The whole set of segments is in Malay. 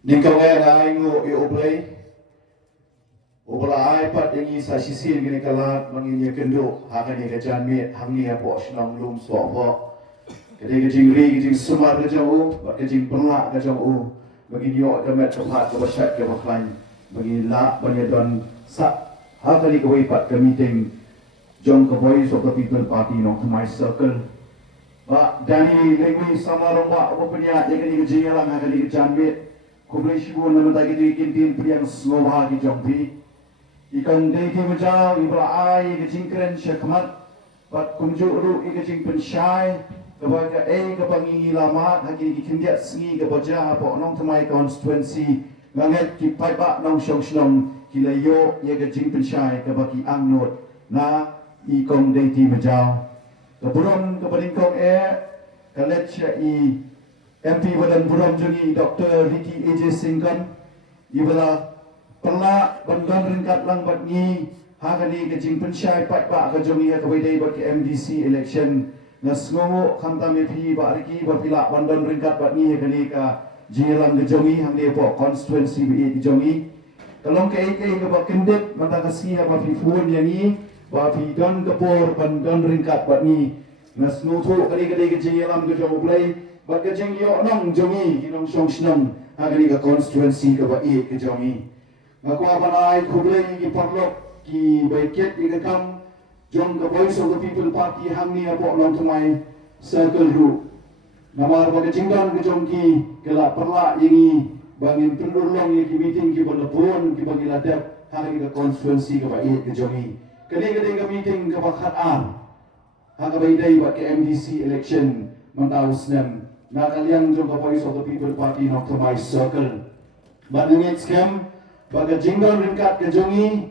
Ningkaw ngayon ay ngo i-oblay. Obala ay pat yang isa sisin gini kalat manginya kendo hakan ni kajan mit hangi apa senang lum suapo. Kadai kajing ri kajing sumar kajang u, kajing pelak kajang u. Bagi yo jamet kepat kebasyat ke baklan. Bagi la bagi don sak hakan ni kawai pat ke meeting jong ke voice of the people party nong my circle. Ba dani lengwi sama romba apa punya yang ni kajing lang hakan ni kajan mit. Kublai shibun nama tadi tu ikin tin priang slowa ki jong pi. Ikan day ti majau ibra ai kajing keren syakmat. Bat kunjuk ru ikajing pensyai. Kebaga kebangi lama hagi kikindiat sengi kebaja apa nong temai constituency nganget ki paiba nong syong syong kilayo ye kajing pensyai kebagi angnot na ikong day ti majau. Keburon kebadingkong kalet i MP Badan Buram Jungi Dr. Ricky AJ Singkan ibala pelak bandang ringkat lang bat ni hagani kajing pensyai paiba kajungi ya kebaidai bagi MDC election nasngo khamta mepi bariki bapila bandon ringkat bat ni kani ka jilang gejongi hangde po constituency bi gejongi kalong ke ke ba kendet mata kasi ba fifun yangi ba fi don kepor bandon ringkat bat ni nasno tho kali kali gejilang gejong play ba gejeng yo nong jongi kinong song snong hagani ka constituency ka ba gejongi ngakwa banai kublai ki parlok ki baiket ikam jong the voice of the people party hamni apo long tumai circle ru namar baga jingdan ke jongki kala perla yangi bangin pendurlong ki meeting ki bonapon ki bagi ladap hari ke constituency ke baik ke jongi kali ke meeting ke bakhat an ha ka baidai ba ke MDC election mantaus nem na kaliang jong the voice of the people party long tumai circle banengit scam baga jingdan ringkat ke jongi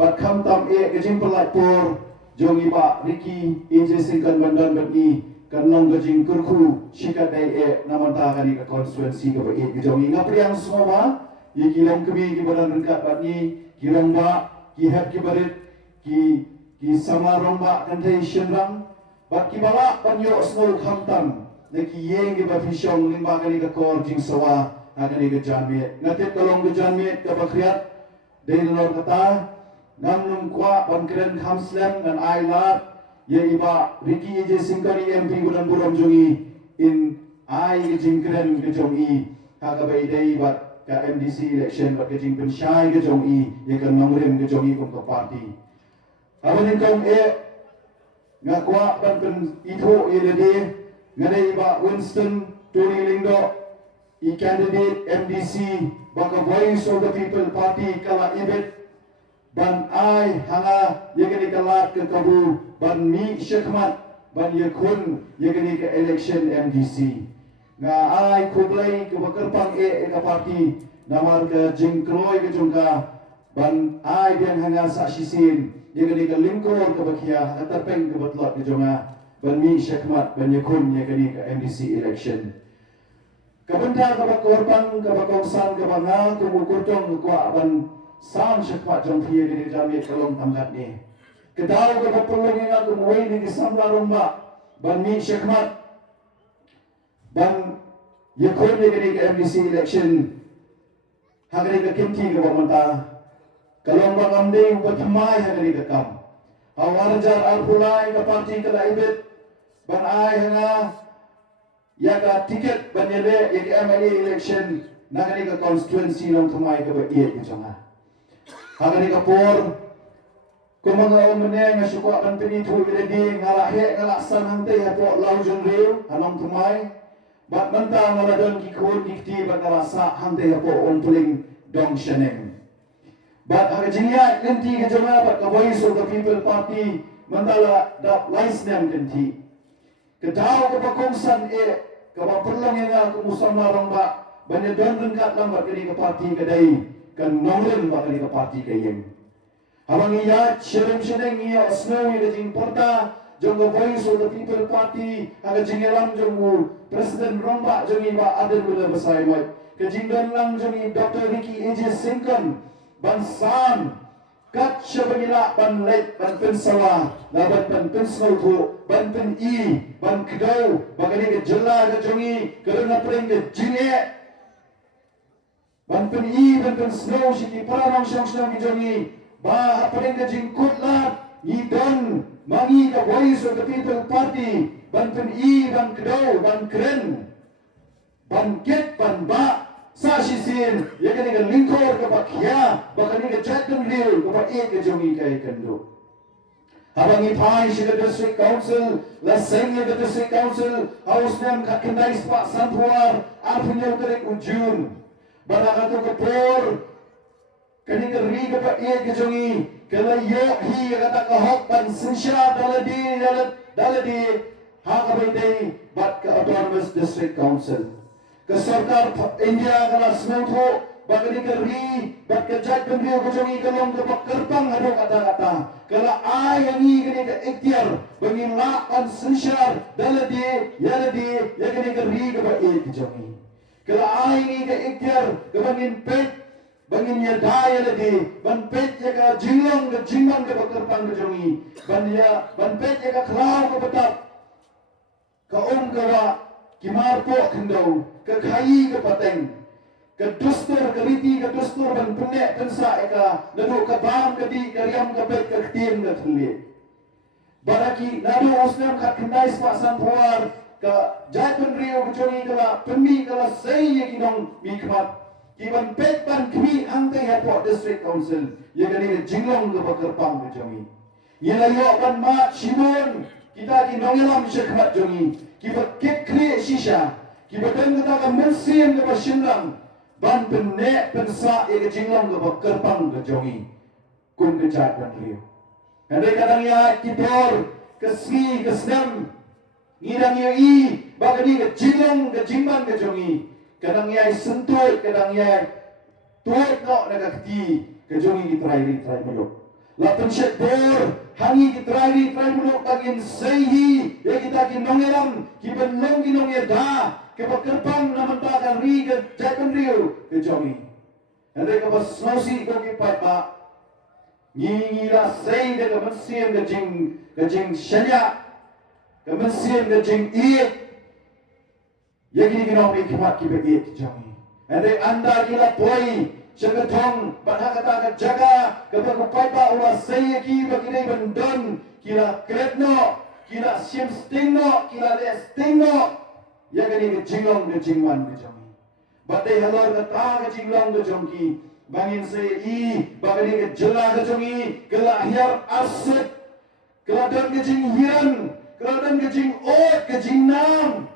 bat kham tam ke jing perlat por jongi ba Ricky AJ Singkan bandan bagi kanong gajing kurku shikat dai namanta kani ka constituency ka ba jongi ngapriang semua ye kilong kebi ki badan rengkat bat ni kilong ba ki hab ki barit ki samarong ba kantai shenrang bat ki bala panyo snow khamtam neki yeng ki ba fisyong limba kani ka kor jing sawa kani ka janmet ngatit kalong ka janmet ka bakriat dai lor kata Namnum kwa bangkeren hamslam dan ailat ye iba Ricky AJ Singkari MP Budan Buram Jungi in ai jingkeren ke jongi haga baidai bat ka MDC election bat ke jing pensyai ke jongi ye kan nongren ke jongi kum party awan kong ngakwa ban pen itho ye de ngadai iba Winston Tony Lindo i candidate MDC baka voice of the people party kala ibet ban ai hanga yegani kalat ke kabu ban mi syekmat ban yakun yegani ke election MDC nga ai kublai ke bakerpang ka parti namar ke jingkroy ke jungka ban ai biang hanga sa sisin yegani ke lingkor ke bakia katerpeng ke batlot ke junga ban mi syekmat ban yakun yegani ke MDC election kabenta ke bakorpang ke bakongsan ke banga kumukurtong ke ban sam syakmat jong pia gini jamit kalong tamkat ni kedau ke bapulong yang aku muai ni samla romba ban mi syakmat ban yakun ni gini ke MDC election hagani ke kimti ke bamanta kalong bang amde upatamai hagani ke kam awarjar al-hulai ke parti ke laibet ban ai hanga yaga tiket ban yele yake MLA election nagani ke constituency long tumai ke baiet ke janga hagani kapor kumangaw meneng nga syukwa kan pinithu iledi ngalahe ngalaksan hantay hapo laujon rew hanong tumay bat manta ngaladon kikun kikti bat ngalasa hantay hapo onpuling dong sheneng bat hagajingya kenti kajama bat voice of the people party mantala dap laisnem kenti kedaw kapakongsan kapaperlang nga kumusam narong ba banyadon rengkat lang bat kini ke party kadai kan nongren bakali ke parti kayeng habang iya sherem sheneng iya snow iya jing porta jong the voice of the people party aga jingelam jong president romba jong iba adel bela besai moy ke jingdan lang jong Dr. Ricky AJ Singkan bansan kat syabagila ban late ban pensawa laban ban pensnow ko ban pen ban kedau bakali ke jela ke jongi kerana preng ke jinge ban pen I ban pen snow shiki paranong shong shong ki jongi ba apaleng ka jing kutlat ni don mangi ka voice of the people party ban pen I ban kdo ban kren ban ket ban ba sa shisin ya kani ka lingkor ka bakya ba kani ka chatun liu ka ba e ka jongi ka ikando habang ipai siya district council la sengye the district council house nem kakendais pa santuar arpunyo terek ujun barakato ka por kani ka riga pa e ka jongi kala yo hi kata ka hok pan sinsya daladi ha ka bay bat ka autonomous district council ke sarkar India kala smutho bagani ka ri bat ka jat kan rio ka jongi kalong ka pakerpang hado kata-kata kala ayangi kani ka ikhtiar bangin la kan sinsya daladi yakani ka ri ka ba e ka jongi kala ayangi ka ikhtiar ka bangin pet bangin ya daya lagi ban pet ya ka jinglong ka jingman ka pakerpang ka jongi ban pet ya ka klau ka betap ka ka wa kimarpo kendo ka khai ka pateng ka dustur ka riti ka dustur ban punya kansa eka nadu ka bam ka di ka riam ka bet ka tim ka thuli baraki nadu usnam ka kandais pa sanpuar ka jatun rio ka jongi kala pemi kala sei ya kinong mikmat kiban pet ban kmi angkai airport district council ya kani jinglong ka pakerpang ka jongi yelayo ban ma shibon kita ki nongelam shekmat jongi kibat kek kre shisha kibatan kita ka mensim ka basinlang ban penne pensa ya ka jinglong ka pakerpang ka jongi kun ka chat ban rio andai kadang ya kipor kasgi kasnam ngidang ya I bagani ka jinglong ka jingman ka jongi kadang ya sentuh kadang ya tuat no na kakti ka jongi ki try meluk la pensyat bor hangi ki try meluk bagin sehi ya kita ki nongeram ki benlong ki nongya da ke pakerpang naman takan ri ka jatun rio ka jongi andai ka bas nosi ko ki pat ba ngira sei ka mensim ka jing shanya ka mensim ka jing iet ya kini kinong may kimat ki iet jongi andai anda kila poi Syagatong kata ka jaga kapag upay pa ula sei ki baginay bandon kila kretno kila sim stingno kila les stingno ya kani ka jinglong ka jingman ka jongi batay halor ka ta ka jinglong ka jongi bangin sei I bagani ka jela ka jongi kala hiar aset kala dan ka jing hiran kala dan ka jing ot ka jing nam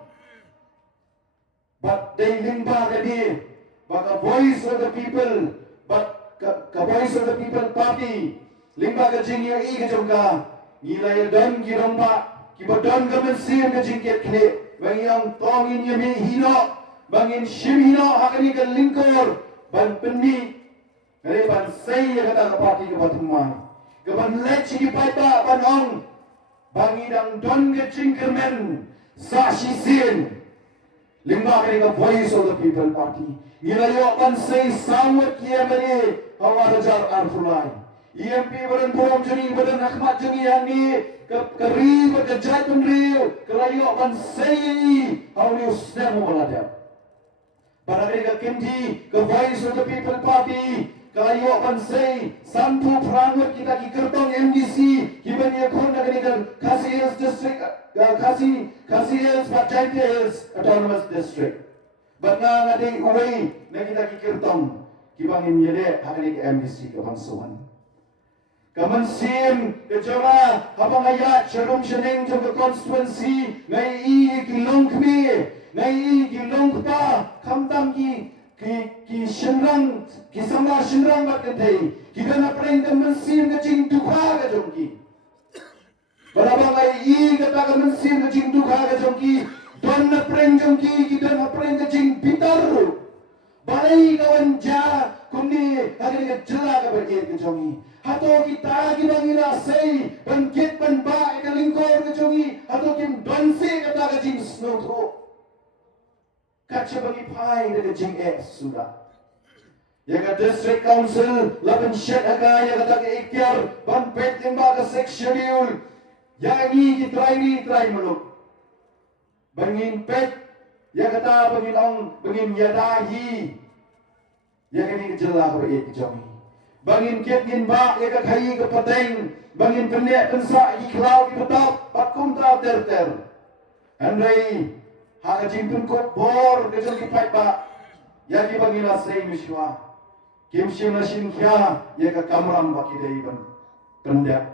batay limba ka di baka voice of the people but ka voice of the people party limba ka jing ya I ka jongka nila ya don ki romba ki badon ka mensim ka jing ket kle bangin tongin ya mi hino bangin shim hino hakani ka lingkor ban penni kare ban sei ya kata ka party ka batumai ka ban lech ki paita ban ong bangidang don ka jing kermen sa shisin limba kani ka voice of the people party Nilayo kan say sawat kia bani hawa rajar arfulai. EMP badan bom jeni badan rahmat jeni yani kari berkejatun riu kelayo kan say hawa usnemu balada. Para mereka kendi ke voice of the people party kelayo kan say sampu prangut kita ki kertong MDC kiban ye kon nagani kan Khasi Hills district Khasi Hills Panchayat Hills autonomous district. Banga ngadi uway na kita kikirtong kibangin yede hakani ke MDC ke bangsuan kamansim ke jama habang ayat syarum syeneng jom ke constituency ngai I kilong kmi ngai I kilong pa kamtam ki syenrang ki sama syenrang bat kentai kibana preng kamansim ke jing dukha ke jongki barabang ngai I kata kamansim ke jing dukha ke jongki don na preng jongki kita na preng kecing pitar balai kawan ja kumni hari ke jela ka berkiat ke jongi hato kita gina sei bangkit ban ba ka lingkor ke jongi hato kim don se kata kecing snow tho kacha bagi pai ke kecing sudah ya ka district council laban shed aga ya kata ke ikhtiar ban pet limba ka section schedule ya ni try muluk bangin pet ya kata bangin ong bangin yadahi ya kini kejelah ko it jomi bangin kiat ngin ba ya ka khai ka pateng bangin penek pensa iklau ki betap pakum ta ter andai ha ka jimpun ko bor ke jong ki pai ba ya ki bangin asai mishwa kim shim na shin kya ya ka kamram ba ki dei ban pendek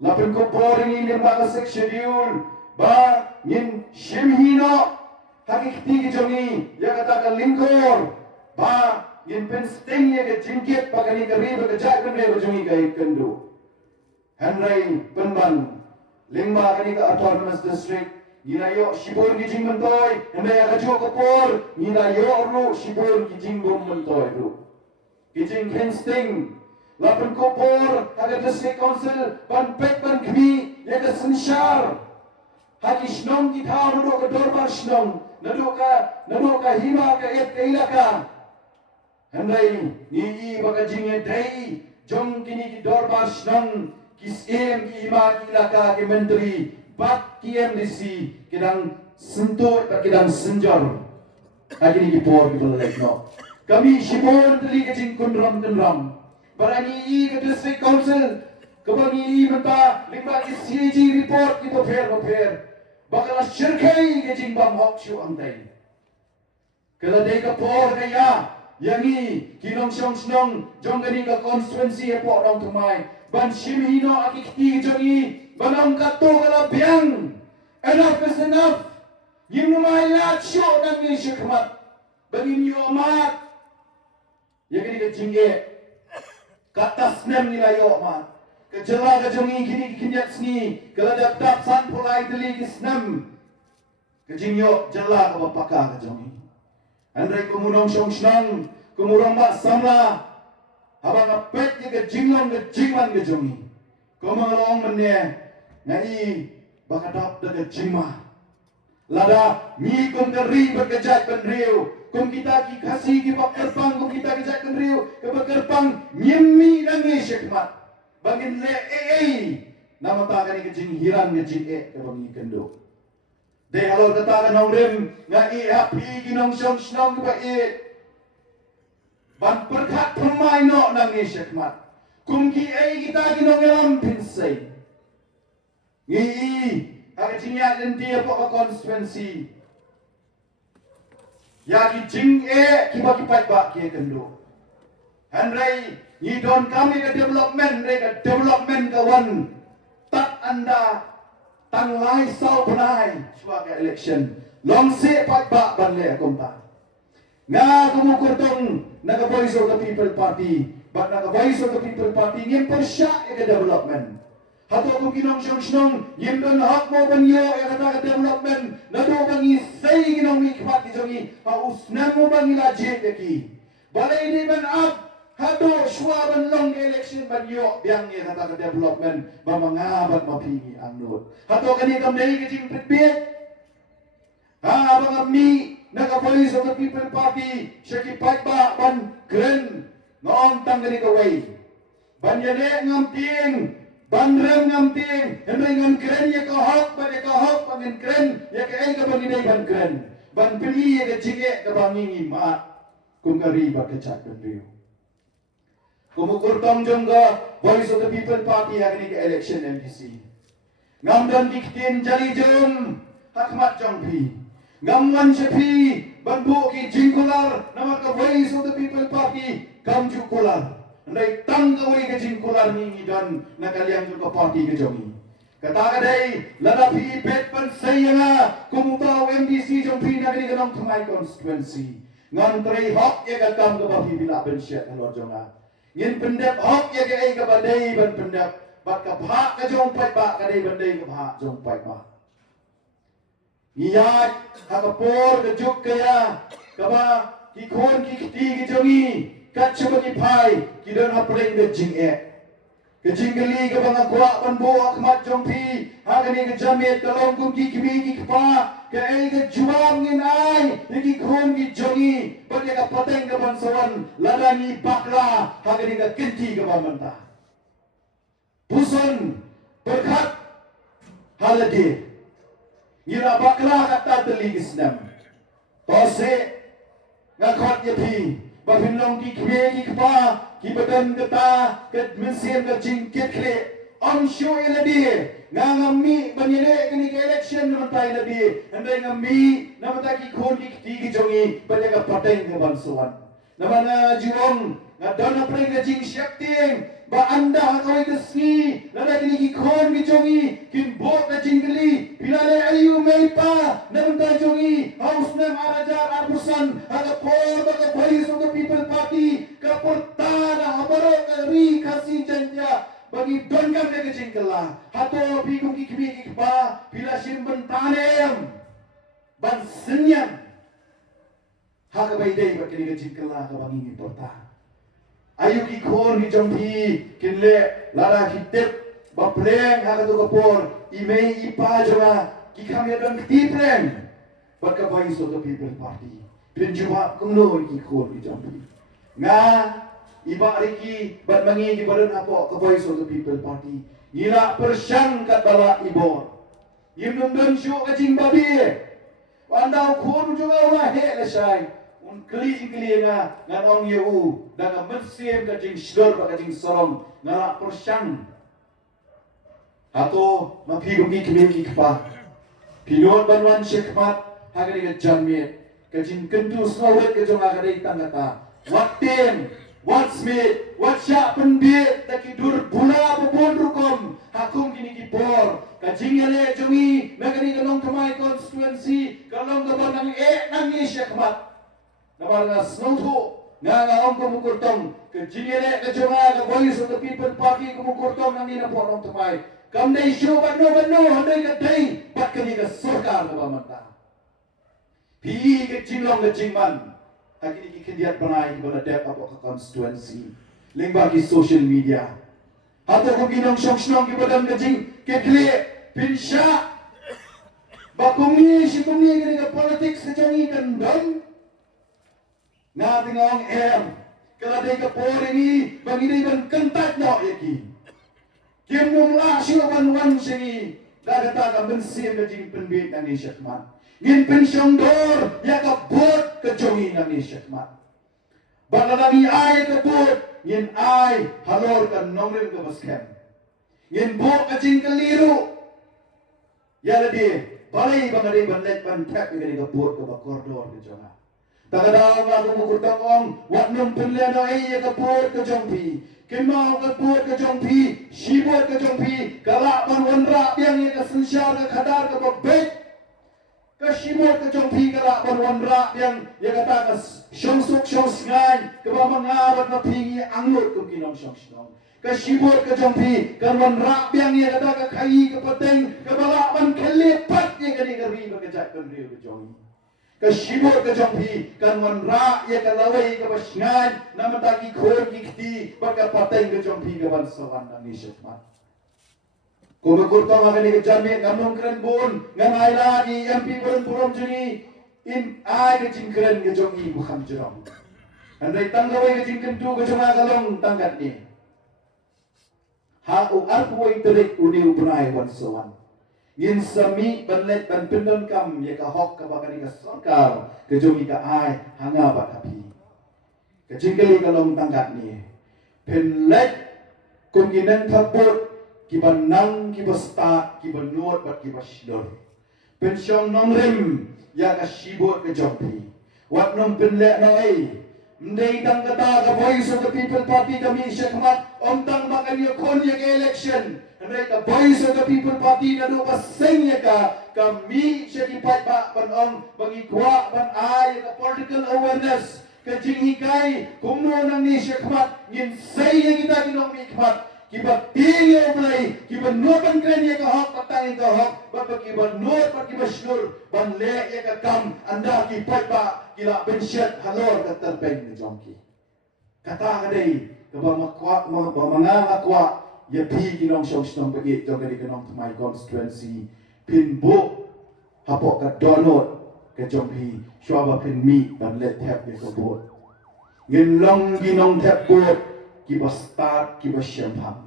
lapin ko bor ini ni ba ka sek schedule ba ngin shim hino hakikti ki jongi ya kata ka lingkor ba ngin pen sting ya ka jingkit pagani ka riba ka jai kan riba jongi ka ikendu hanrai penban lingma kani ka autonomous district nginayo shibur ki jing mentoy hanrai ya ka jo ka por nginayo ru shibur ki jing bom mentoy ru ki jing pen sting lapin ko por haga district council ban pek ban kmi ya ka sinshar haki shnong ki thao nado ka dorbar shnong nado ka hima ka et kaila ka handai ni baga jinge dai jong kini ki dorbar shnong ki em ki hima ki ilaka ki menteri bat ki MDC kidang sentot tak kidang senjor haki ni ki por ki belek no kami shibor tali ka jing kunram barani ka district council kabangi menta lima ki CAG report ki to fair bakal syirkai ke jingbam hok syu antai kala dei ka por ka ya yangi kinong syong snong jong gani ka constituency e po dong tumai ban shim hino akikti jongi banong ka to kala biang enough is enough yim mai la syo nang ni shikmat bagi ni omat yagani ka jingge katas nem ni la yo mat kejelah kejongi kini kinyat sni kalau dap san pulai teli kisnam kejingyo jelah ke bapaka kejongi andai kumurong syong snang kumurong mak samla abang apet ye kejinglong kejingman kejongi kumalong menye ngai bakadap de kejingma lada ni kum keri berkejat penriu kum kita ki kasih ki bakerbang kum kita kejat penriu ke bakerbang nyemi nangi syekmat bangin le nama ta kani kejing hiran kejing ke bangi kendo de halor kata kan rim ngai happy ginong syong snong ba ban perkat pemai no nang syekmat kumki kita ginong elam pinsai ngi kejing ya lenti apa constituency ya kejing ki pai ba ki kendo hanrai ni don kami ke development kawan tak anda tanglai sau benai sebagai election long se pat ba ban le komta nga kumukur tong naga voice of the people party but naga voice of the people party ngim persya ke development hato ko kinong syong ngim don hak mo banyo e kata ke development nado bangi sai ginong mikmat jongi ha usna mo bangi la je ki balai ni ban up hado shwa ban long election ban yo biang ye kata development ba mangabat mapingi ang lot hato kani kam dei ke jing pitpit ha bang mi naga voice of the people party shaki pat ba ban kren ngong tang kani kawai ban yane ngam ting ban rem ngam ting henry ngam kren ye ka hok ban kren ye ka ai ka ban ni ban kren ban pili ye ke jige ka bangi ma kungari ba ke chat ban riu kumukur tong jongga voice of the people party hakni ke election MDC ngam dan diktin jari jom hakmat jongpi ngam wan chepi banbu ki jingkular nama ke voice of the people party kam jukular ndai tang kawai ke jingkular ni dan nakaliang juga party ke jongi kata kadai ladapi pet pan sayanga kumutaw MDC jongpi nakni ke nong thamai constituency ngan trei hok ye ka kam ke bapi bila ben syet lor jonga ngin pendap hok ye ke ai ka badai ban pendap bat ka bha ka jong pai ba ka dei ban dei ka bha jong pai ba iyat ha ka por ka juk ka ya ka ba ki khon ki khti ki jongi ka chuma ki phai ki don ha preng de jing ke jingli ke bang akwa ban bo akmat jong pi ha ka ni ke jamet ka long kum ki kimi ki pa ke ai ke juam ngin ai ki khon ki jongi ban ye ka pateng ka ban sawan ladani bakla ha ka ni ka kinti ka ba manta puson berkat halade ngira bakla kata teli isnam tose ngakot ye pi Bahinlong ki kwe ki kpa ki badan kata ket mensiam ka jingkit kle om show ilabi ngami banyere kini ke election namatay labi andai ngami namatay ki khon ki ti jongi banyaga pateng ke bansuan namana juong ngadona preng ka jing syakting ba anda hakoi kesni nada kini ki khon ki jongi kin bot ka jingli pilale ayu meipa namatay jongi haus na marajar arbusan haga por ka voice of the people party ka portana habaro ka ri khasi janja bagi dongam de kejingkela hato bigum ki kbi ki ba bila simben tanem ban senyam haka bai dei ba kini kejingkela ka bangi ni porta ayu ki khor ni jombi kinle lara hitep ba pleng haka to kapor imei ipa jonga ki khamya don ti pleng ba ka bai so the people party pinjuba kumlo ki khor ni jombi nga iba riki bat mangi di badan apo ke voice of the people party gila persyang kat bala ibon yimdum dun syu kacing babi wandau khun juga wa he le sai un kli nga nganong yu dang mersiem kacing shlor ba kacing sorong ngala persyang ato mapi gugi kemi kpa pinot banwan syekmat hagari ke jamit kacing kentu snowet ke jong agari tangata waktin What's made? What's happened? Taki dur bula bubun rukom. Hakum kini kipor. Kajing yale jungi. Nagani kanong kamay constituency. Kalong gaban ng nang isyakmat. Nabar nga snowto. Nga kumukurtong. Kajing yale kajunga. Ka voice of the people party kumukurtong. Nang inapo nong kamay. Kamday show bano. Handay kaday. Bat kani ka sorkar na bamanta. Pi kajing long kajing man. Agini kikindiat panay kepada dep apa ke constituency lingba ki social media atau kung ginong syong kepada ngajing kekli pinsya bakumi si kumi gini ke politics kejongi kendon nga tingong kaladay ka por ini bangini ban kentat no yaki kimnong la siya wan singi dagata ka bensin ngajing penbit ng isyakman ngin pensyong dor ya ka bot kejongi ng isyakman balalami ay ka bot ngin ay halor ka nongrim ka baskem ngin bo kacing kaliru ya ladi balay bangaday banlet bantak ngin ka bot ka bakordor kejonga tagadaw nga kumukutangong wat nung pinleno ay ya ka bot kejongpi kimau ka bot kejongpi shibot kejongpi kalapan wanra yang ya ka sensyar ka khadar ka babet kasimot ka jongpi kala banwanra yang ya kata kas syongsuk syongsngan keba mangawat na pingi angut kum kinong syongsnong kasimot ka jongpi kanwanra yang ya kata ka kai ka pateng kebala man kelepat ya kani kari bakajak kan riu ka jongi kasimot ka jongpi kanwanra ya kalawai ka basngan namataki khor kikti baka pateng ka jongpi ka bansawan na nisyatmat kung magkurtong ang kanilang jamit, ngamnong kren buon, nga ngaila ni MP buron juni, in ay kajing kren kajong ibu kam jurong. Anday tanggaway kajing kentu kajong agalong tanggat ni. Hau arpuay terik uni ubunay wansawan. Ngin sami banlet ban pindon kam, ya kahok kabakani ka sorkar, kajong ika ay hanga bakapi. Kajing kali kalong tanggat ni. Penlet kung ginang tabot, kiban nang kibasta kiban nuot bat kibasdor pensyong nongrim ya ka shibot ka jompi wat nong pinle no ay ndey tang kata ka voice of the people party kami syakmat omtang makan yakon yak election ndey ka voice of the people party na do paseng ya ka kami syakipat ba panong bangikwa ban ay ka political awareness ka jinghikay kumno nang ni syakmat ngin say ya kita ginong mikmat kibat tinggi oblay kibat nuban kren ya kahok tatangin kahok bapak kibat nuot pat kibat snur ban le ya kakam anda kipat ba kila bensyat halor katerpeng ni jongki kata kadai kaba makwa mga akwa ya pi kinong syong syong pagit jong kadi kinong tumay constituency pinbo hapok ka donot ka jongki syaba pin mi ban le tap ya kabot ngin long ginong tap bot kibastat kibasyamham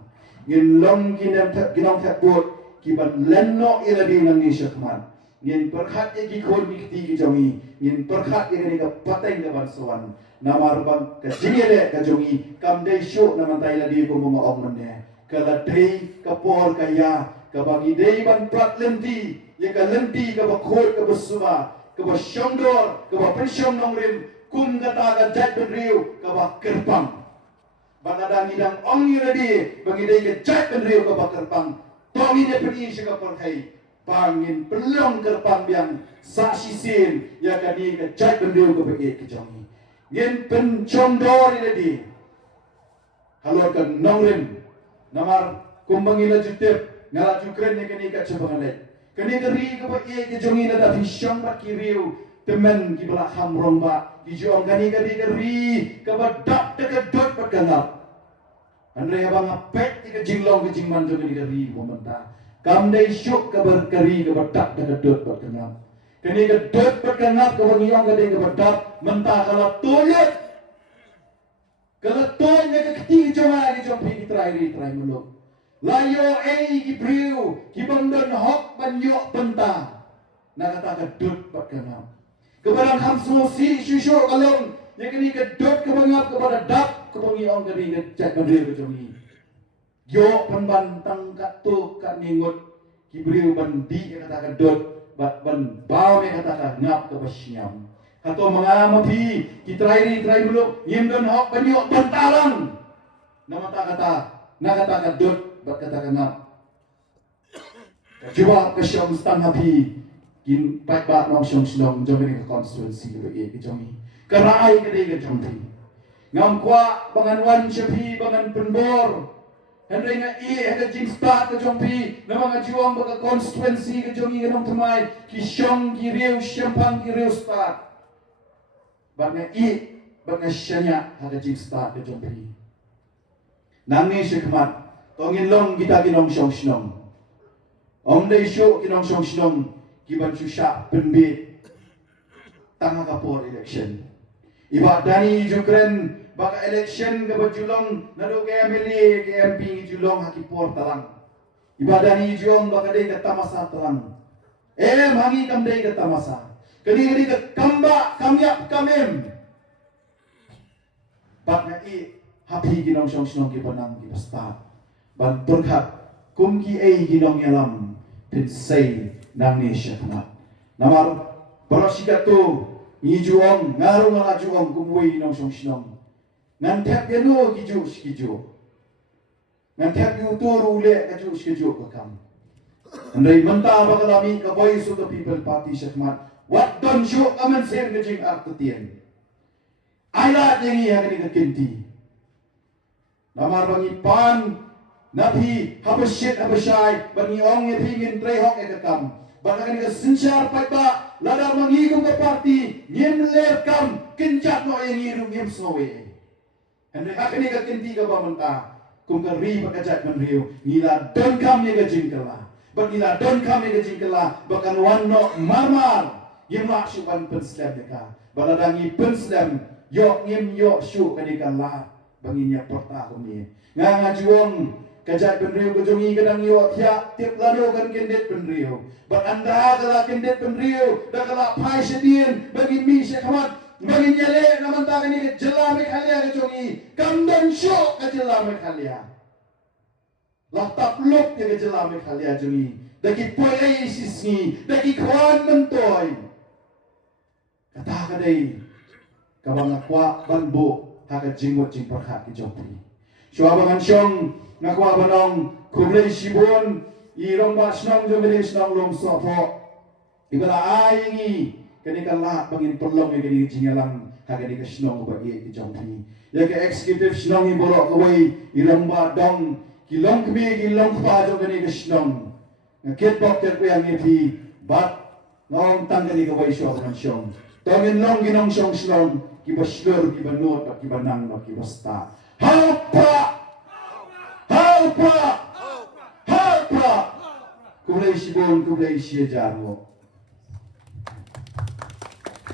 ngin long ginong tap bot kiban lenno ilabi ng ni syakman ngin perkhat ye ki khon ki ti ki jongi ngin perkhat ye ni ka pateng ka ban sawan namar bang ka jingele ka jongi kam dei shu naman tai la di ko mo ong man ne ka la dei ka por ka ya ka bagi dei ban prat lenti ye ka lenti ka ba khot ka basuma ka ba shongdor ka ba pensyong nong rim kum ka ta ka jat ben riu ka ba kerpang bangadang idang ong yu di bagi dei ka jat ben riu ka ba kerpang tongi ne peni shi ka perkai pangin pelong kerpang biang saksi sin ya ka di ka jat ben riu ka bagi ka jongi ngin penchongdor ini di halo ka nongrim namar kumbangila jutip ngala jukren ne kani ka chabangalai kani ka ri ka ba ye ka jongi na da fishong ba kiriu temen ki bala hamrong ba ki jong kani ka di ka ri ka ba dak ka dot ba kana andre ba ngapet ka jinglong ka jingman jo kani ka ri mo manta kam dei syuk ka ber kari ka ba dak ka dot ba kana kani ka dot ba kana ka ba ngiyong ka dei ka ba dak menta kala toyet kala toy ne ka kiti joma ki jom pi trai muluk layo ki briu ki bandon hok banyo benta nakata ka dot ba kana kebarang hamsu si shusho kalong yakni ka dot ka bangap ka pada dak ka bangiyong ka dei ka chat ka dei ka jomi yo panbantang ka tu ka ningot ki briu bandi ka kata ka dot bat ban baw ne kata ka ngap ka basyam kato mga mapi ki try muluk yimdon hok banyo bantalang namata kata nakata ka dot bat kata ka ngap kajiwa ka syam stan hapi kin pat ba nong syong snong jomi ka constituency ka e ki jomi karai ka dei ka jomi ngam kwa banganwan syapi bangan penbor Henry nga hada jing start ka jompi na mga jiwang baka constituency ka jomi ka nong tumay ki syong ki riu syampang ki riu start bak nga bak nga syanya hada jing start ka jompi nangi syakmat tongin long kita kinong syong snong om day syo kinong syong snong kiban susya penbit tanga kapor election iba dani jukren baka election ka julong nado ke MLA ke MP julong hakipor talang iba dani jong baka day ka tamasa talang hangi kam day ka tamasa kani ka kamba kamyap kamem bak nga happy ginong syong sinong kibanang kibasta ban turkhat kumki ginong yalam pinsay nang nesya kamat namar parasikato ni juong ngarong nga juong kumui nong syong sinong ngan tap yano kijo ngan tap yu turu ule kijo kakam andai menta bakalami ka voice of the people party syakmat what don show kaman sen kajing artutien ayat yang iya kani kakinti namar bangi pan napi habasyit habasyai bangi ong ngin trey hok ekakam baka kani ka sinsyar pa lada mangigong ka party ngim lerkam kinjat no yang irung ngim sowe Henry hakani ka kinti ka bamanta kung ka ri pakajat man riyo ngila don kam ni ka jingkala bak ngila don kam ni ka jingkala bakan wanno marmar yima syuban penslam ka baladangi penslam yok ngim yok syu kani ka lahat banginya perta kumi nga juong kajat penriyo kujongi kadang yo tiap lado kan kendet penriyo bak anda kala kendet penriyo da kala pai sedien bagi mi syakamat bagi nyale naman ta kani jelame khalia kujongi kamdan syo ka jelame khalia latap luk ya jelame khalia jongi daki poy sisni daki kwan mentoy kata kadai kabang akwa banbo haka jingot jing perkhat ki jopri syabangan syong ngakwa banong kublai sibon irong ba snong jomeli snong long sopo ibala aingi kani kala bangin perlong ya kani jingalang haka di snong bagi ki jopri ya ke executive snong iborok kawai irong ba dong kilong kbi kilong pa jo kani snong ngakit bok ter ko yang ipi bat ngong tang kani kawai syabangan syong tongin long ginong syong snong kibaslur kibanot at kibanang at kibasta halpa halpa halpa kulay sibon kulay siya jaro